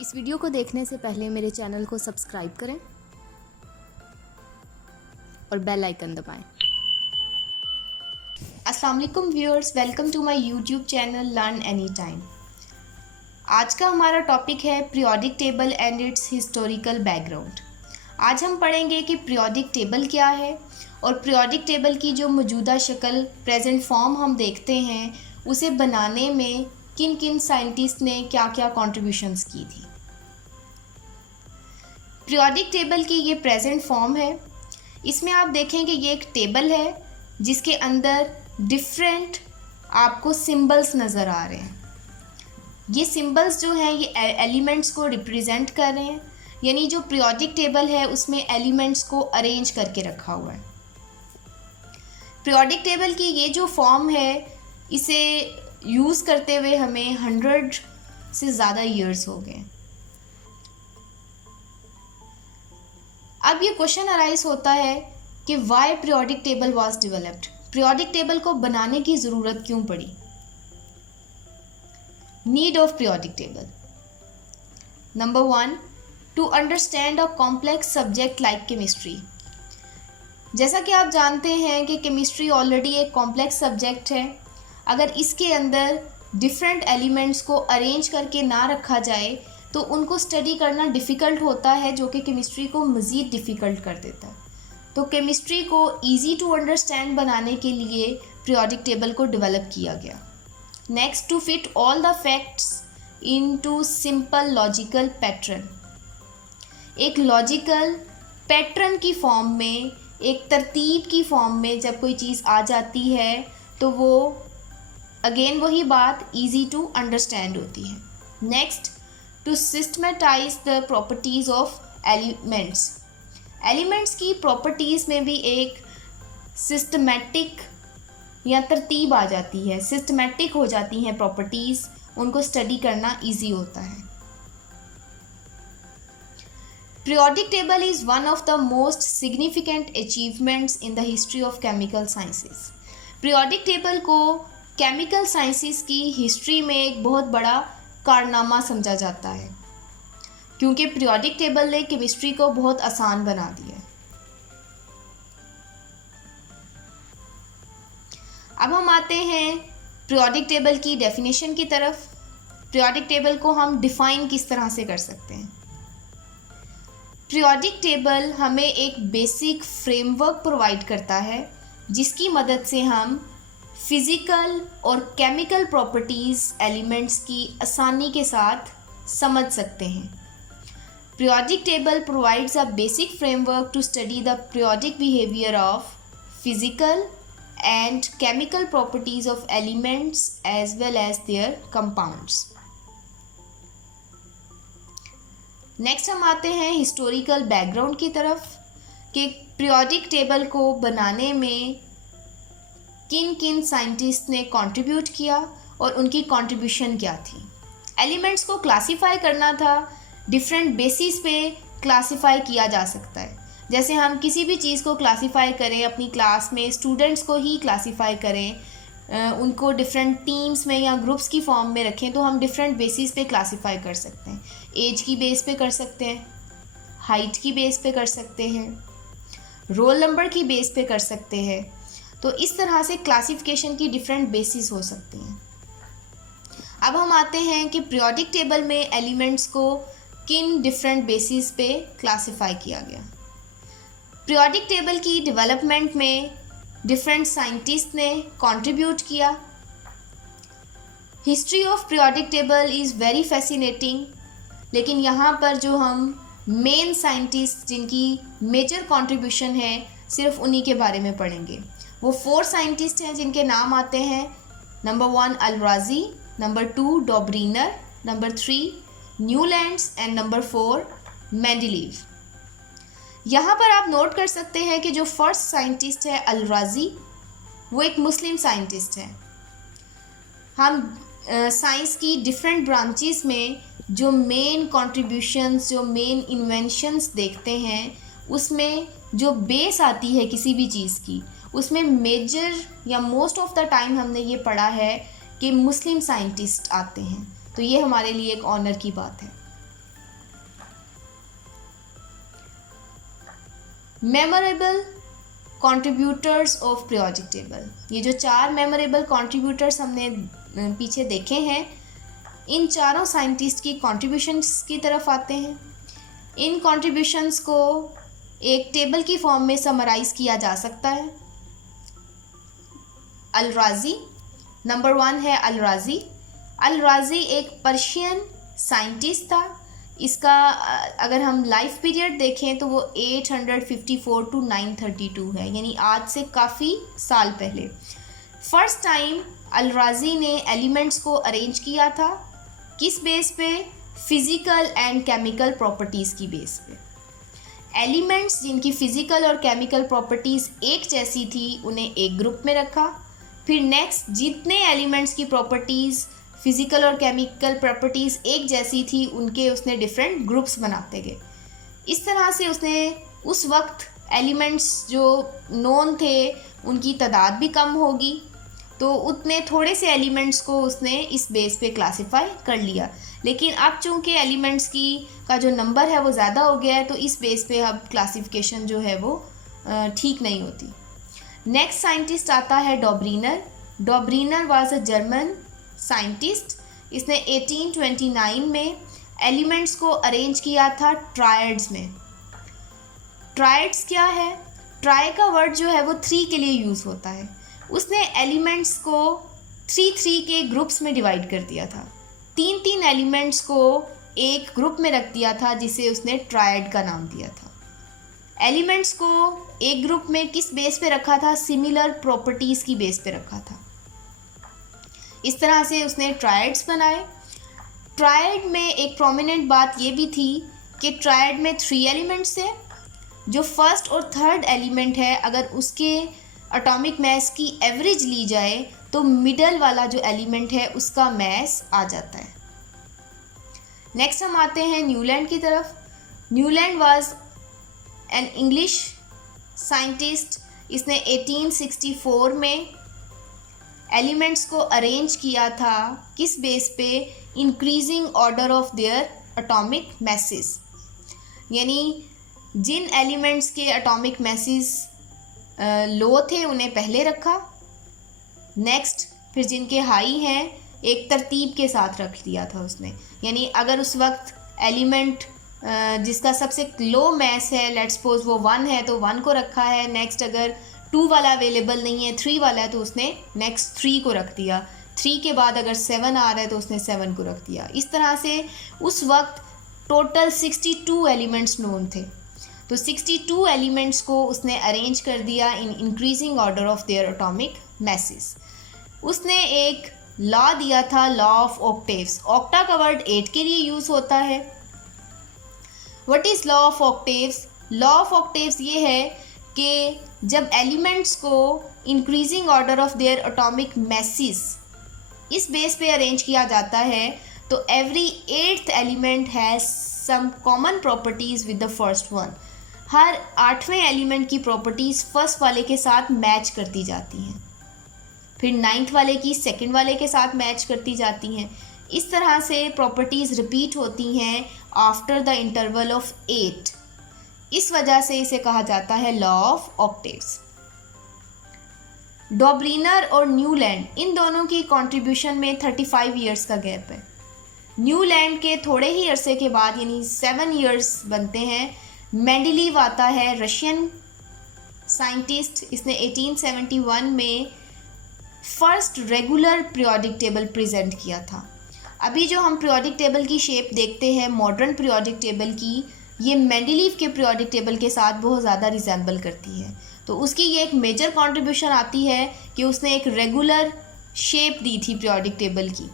इस वीडियो को देखने से पहले मेरे चैनल को सब्सक्राइब करें और बेल आइकन दबाएं। अस्सलाम वालेकुम viewers, welcome to my YouTube channel learn any time. आज का हमारा टॉपिक है periodic table and its historical background. आज हम पढ़ेंगे कि पीरियोडिक टेबल क्या है और पीरियोडिक टेबल की जो मौजूदा शक्ल प्रेजेंट फॉर्म हम देखते हैं उसे बनाने में किन किन साइंटिस्ट ने क्या क्या कॉन्ट्रीब्यूशंस की थी। पीरियोडिक टेबल की ये प्रेजेंट फॉर्म है। इसमें आप देखें कि ये एक टेबल है जिसके अंदर डिफरेंट आपको सिंबल्स नज़र आ रहे हैं। ये सिंबल्स जो हैं ये एलिमेंट्स को रिप्रेजेंट कर रहे हैं, यानी जो पीरियोडिक टेबल है उसमें एलिमेंट्स को अरेंज करके रखा हुआ है। पीरियोडिक टेबल की ये जो फॉर्म है इसे यूज़ करते हुए हमें 100 से ज़्यादा ईयर्स हो गए। अब ये क्वेश्चन अराइज होता है कि why periodic table was developed, periodic table को बनाने की ज़रूरत क्यों पड़ी। Need of periodic table. Number 1, to understand a complex subject like chemistry. जैसा कि आप जानते हैं कि केमिस्ट्री ऑलरेडी एक कॉम्प्लेक्स सब्जेक्ट है। अगर इसके अंदर डिफरेंट एलिमेंट्स को अरेंज करके ना रखा जाए तो उनको स्टडी करना डिफ़िकल्ट होता है, जो कि केमिस्ट्री को मज़ीद डिफ़िकल्ट कर देता है। तो केमिस्ट्री को ईजी टू अंडरस्टैंड बनाने के लिए पीरियोडिक टेबल को डेवलप किया गया। Next, to fit all the facts into simple logical pattern. एक लॉजिकल पैटर्न की फॉर्म में, एक तरतीब की फॉर्म में जब कोई चीज़ आ जाती है तो वो अगेन वही बात ईजी टू अंडरस्टैंड होती है। Next, to systematize the properties of elements. Elements की प्रॉपर्टीज़ में भी एक सिस्टमेटिक या तरतीब आ जाती है, सिस्टमेटिक हो जाती हैं प्रॉपर्टीज़, उनको स्टडी करना इजी होता है। Periodic table is one of the most significant achievements in the history of chemical sciences. Periodic table को केमिकल साइंसेस की हिस्ट्री में एक बहुत बड़ा कारनामा समझा जाता है, क्योंकि पीरियोडिक टेबल ने केमिस्ट्री को बहुत आसान बना दिया है। अब हम आते हैं पीरियोडिक टेबल की डेफिनेशन की तरफ। पीरियोडिक टेबल को हम डिफ़ाइन किस तरह से कर सकते हैं। पीरियोडिक टेबल हमें एक बेसिक फ्रेमवर्क प्रोवाइड करता है जिसकी मदद से हम फिज़िकल और केमिकल प्रॉपर्टीज़ एलिमेंट्स की आसानी के साथ समझ सकते हैं। Periodic table provides a basic framework to study the periodic behaviour of physical and chemical properties of elements as well as their compounds. Next हम आते हैं हिस्टोरिकल बैकग्राउंड की तरफ कि पीरियोडिक टेबल को बनाने में किन किन साइंटिस्ट ने कंट्रीब्यूट किया और उनकी कंट्रीब्यूशन क्या थी। एलिमेंट्स को क्लासीफाई करना था, डिफरेंट बेसिस पे क्लासीफाई किया जा सकता है। जैसे हम किसी भी चीज़ को क्लासीफाई करें, अपनी क्लास में स्टूडेंट्स को ही क्लासीफाई करें, उनको डिफरेंट टीम्स में या ग्रुप्स की फॉर्म में रखें तो हम डिफरेंट बेसिस पे क्लासीफाई कर सकते हैं। एज की बेस पे कर सकते हैं, हाइट की बेस पे कर सकते हैं, रोल नंबर की बेस पे कर सकते हैं। तो इस तरह से क्लासिफिकेशन की डिफरेंट बेसिस हो सकते हैं। अब हम आते हैं कि पीरियोडिक टेबल में एलिमेंट्स को किन डिफरेंट बेसिस पे क्लासीफाई किया गया। पीरियोडिक टेबल की डेवलपमेंट में डिफरेंट साइंटिस्ट ने कंट्रीब्यूट किया। History of periodic table is very fascinating, लेकिन यहाँ पर जो हम मेन साइंटिस्ट जिनकी मेजर कंट्रीब्यूशन है सिर्फ उन्हीं के बारे में पढ़ेंगे। वो 4 साइंटिस्ट हैं जिनके नाम आते हैं। Number 1 Al Razi, number 2 Dobereiner, number 3 Newlands and number 4 Mendeleev. यहाँ पर आप नोट कर सकते हैं कि जो फर्स्ट साइंटिस्ट है अल-राज़ी, वो एक मुस्लिम साइंटिस्ट है। हम साइंस की डिफरेंट ब्रांचेस में जो मेन कंट्रीब्यूशंस, जो मेन इन्वेंशंस देखते हैं, उसमें जो बेस आती है किसी भी चीज़ की, उसमें मेजर या मोस्ट ऑफ द टाइम हमने ये पढ़ा है कि मुस्लिम साइंटिस्ट आते हैं। तो ये हमारे लिए एक ऑनर की बात है। Memorable contributors of periodic table, ये जो 4 मेमोरेबल कंट्रीब्यूटर्स हमने पीछे देखे हैं, इन चारों साइंटिस्ट की कंट्रीब्यूशंस की तरफ आते हैं। इन कंट्रीब्यूशंस को एक टेबल की फॉर्म में समराइज किया जा सकता है। अल-राज़ी, नंबर 1 है अल-राज़ी। अल-राज़ी एक पर्शियन साइंटिस्ट था। इसका अगर हम लाइफ पीरियड देखें तो वो 854 टू 932 है, यानी आज से काफ़ी साल पहले फर्स्ट टाइम अल-राज़ी ने एलिमेंट्स को अरेंज किया था। किस बेस पे? फिज़िकल एंड केमिकल प्रॉपर्टीज़ की बेस पे। एलिमेंट्स जिनकी फ़िज़िकल और केमिकल प्रॉपर्टीज़ एक जैसी थी उन्हें एक ग्रुप में रखा। फिर नेक्स्ट जितने एलिमेंट्स की प्रॉपर्टीज़ फ़िज़िकल और केमिकल प्रॉपर्टीज़ एक जैसी थी उनके उसने डिफरेंट ग्रुप्स बनाते गए। इस तरह से उसने उस वक्त एलिमेंट्स जो नोन थे उनकी तादाद भी कम होगी, तो उतने थोड़े से एलिमेंट्स को उसने इस बेस पे क्लासिफाई कर लिया। लेकिन अब चूँकि एलिमेंट्स का जो नंबर है वो ज़्यादा हो गया है, तो इस बेस पे अब क्लासिफिकेशन जो है वो ठीक नहीं होती। नेक्स्ट साइंटिस्ट आता है डॉब्रीनर। डॉब्रीनर वाज अ जर्मन साइंटिस्ट। इसने 1829 में एलिमेंट्स को अरेंज किया था ट्रायड्स में। ट्रायड्स क्या है? ट्राई का वर्ड जो है वो 3 के लिए यूज़ होता है। उसने एलिमेंट्स को 3 के ग्रुप्स में डिवाइड कर दिया था। 3 एलिमेंट्स को एक ग्रुप में रख दिया था जिसे उसने ट्रायड का नाम दिया था। एलिमेंट्स को एक ग्रुप में किस बेस पे रखा था? सिमिलर प्रॉपर्टीज़ की बेस पे रखा था। इस तरह से उसने ट्रायड्स बनाए। ट्रायड में एक प्रोमिनेंट बात ये भी थी कि ट्रायड में 3 एलिमेंट्स थे। जो फर्स्ट और थर्ड एलिमेंट है अगर उसके एटॉमिक मास की एवरेज ली जाए तो मिडल वाला जो एलिमेंट है उसका मास आ जाता है। नेक्स्ट हम आते हैं न्यूलैंड की तरफ। Newland was an English scientist. इसने 1864 में एलिमेंट्स को अरेंज किया था किस बेस पे? Increasing order of their atomic masses, यानी जिन एलिमेंट्स के एटॉमिक मैसेस लो थे उन्हें पहले रखा, नेक्स्ट फिर जिनके हाई हैं एक तरतीब के साथ रख दिया था उसने। यानी अगर उस वक्त एलिमेंट जिसका सबसे लो मैस है, लेट्स सपोज वो 1 है तो 1 को रखा है। नेक्स्ट अगर 2 वाला अवेलेबल नहीं है, 3 वाला है तो उसने नेक्स्ट 3 को रख दिया। 3 के बाद अगर 7 आ रहा है तो उसने 7 को रख दिया। इस तरह से उस वक्त टोटल 62 एलिमेंट्स नोन थे, तो 62 एलिमेंट्स को उसने अरेंज कर दिया in increasing order of their atomic masses. उसने एक लॉ दिया था, लॉ ऑफ ऑक्टेव्स। ऑक्टा का वर्ड 8 के लिए यूज़ होता है। What is law of octaves? Law of octaves ये है कि जब एलिमेंट्स को increasing order of their atomic masses इस बेस पे अरेंज किया जाता है तो every 8th element has some common properties with the first one. हर 8वें एलिमेंट की प्रॉपर्टीज़ फर्स्ट वाले के साथ मैच करती जाती हैं, फिर 9th वाले की सेकंड वाले के साथ मैच करती जाती हैं। इस तरह से प्रॉपर्टीज़ रिपीट होती हैं आफ्टर द इंटरवल ऑफ 8। इस वजह से इसे कहा जाता है लॉ ऑफ ऑक्टेव्स। डॉब्रीनर और न्यूलैंड इन दोनों की कंट्रीब्यूशन में 35 इयर्स का गैप है। न्यूलैंड के थोड़े ही अरसे के बाद यानी 7 इयर्स बनते हैं, मेंडेलीव आता है, रशियन साइंटिस्ट। इसने 1871 में first regular periodic table present किया था। अभी जो हम पीरियोडिक टेबल की शेप देखते हैं मॉडर्न पीरियोडिक टेबल की, ये मेंडेलीव के पीरियोडिक टेबल के साथ बहुत ज़्यादा रिजेंबल करती है। तो उसकी ये एक मेजर कंट्रीब्यूशन आती है कि उसने एक रेगुलर शेप दी थी पीरियोडिक टेबल की।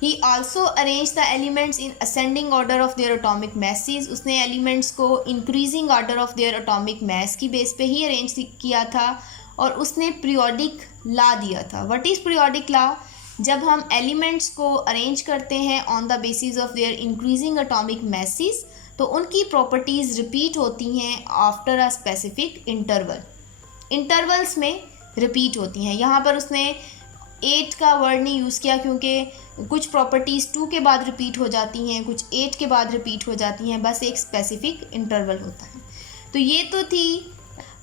He also arranged the elements in ascending order of their atomic masses। उसने एलिमेंट्स को increasing order of their atomic mass की बेस पे ही अरेंज किया था और उसने पीरियोडिक लॉ दिया था। What is periodic law? जब हम एलिमेंट्स को अरेंज करते हैं on the basis of their increasing atomic masses तो उनकी प्रॉपर्टीज़ रिपीट होती हैं after a specific interval. Intervals में रिपीट होती हैं। यहाँ पर उसने 8 का वर्ड नहीं यूज़ किया क्योंकि कुछ प्रॉपर्टीज़ 2 के बाद रिपीट हो जाती हैं, कुछ 8 के बाद रिपीट हो जाती हैं, बस एक स्पेसिफिक इंटरवल होता है। तो ये तो थी,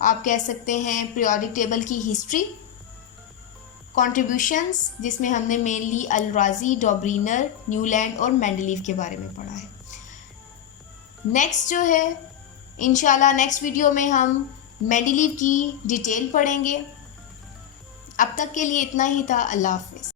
आप कह सकते हैं, पीरियोडिक टेबल की हिस्ट्री, कंट्रीब्यूशंस, जिसमें हमने मेनली अल-राज़ी, डॉबरीनर, न्यूलैंड और मेंडलीव के बारे में पढ़ा है। नेक्स्ट जो है, इंशाल्लाह नेक्स्ट वीडियो में हम मेंडलीव की डिटेल पढ़ेंगे। अब तक के लिए इतना ही था। अल्लाह हाफ़िज़।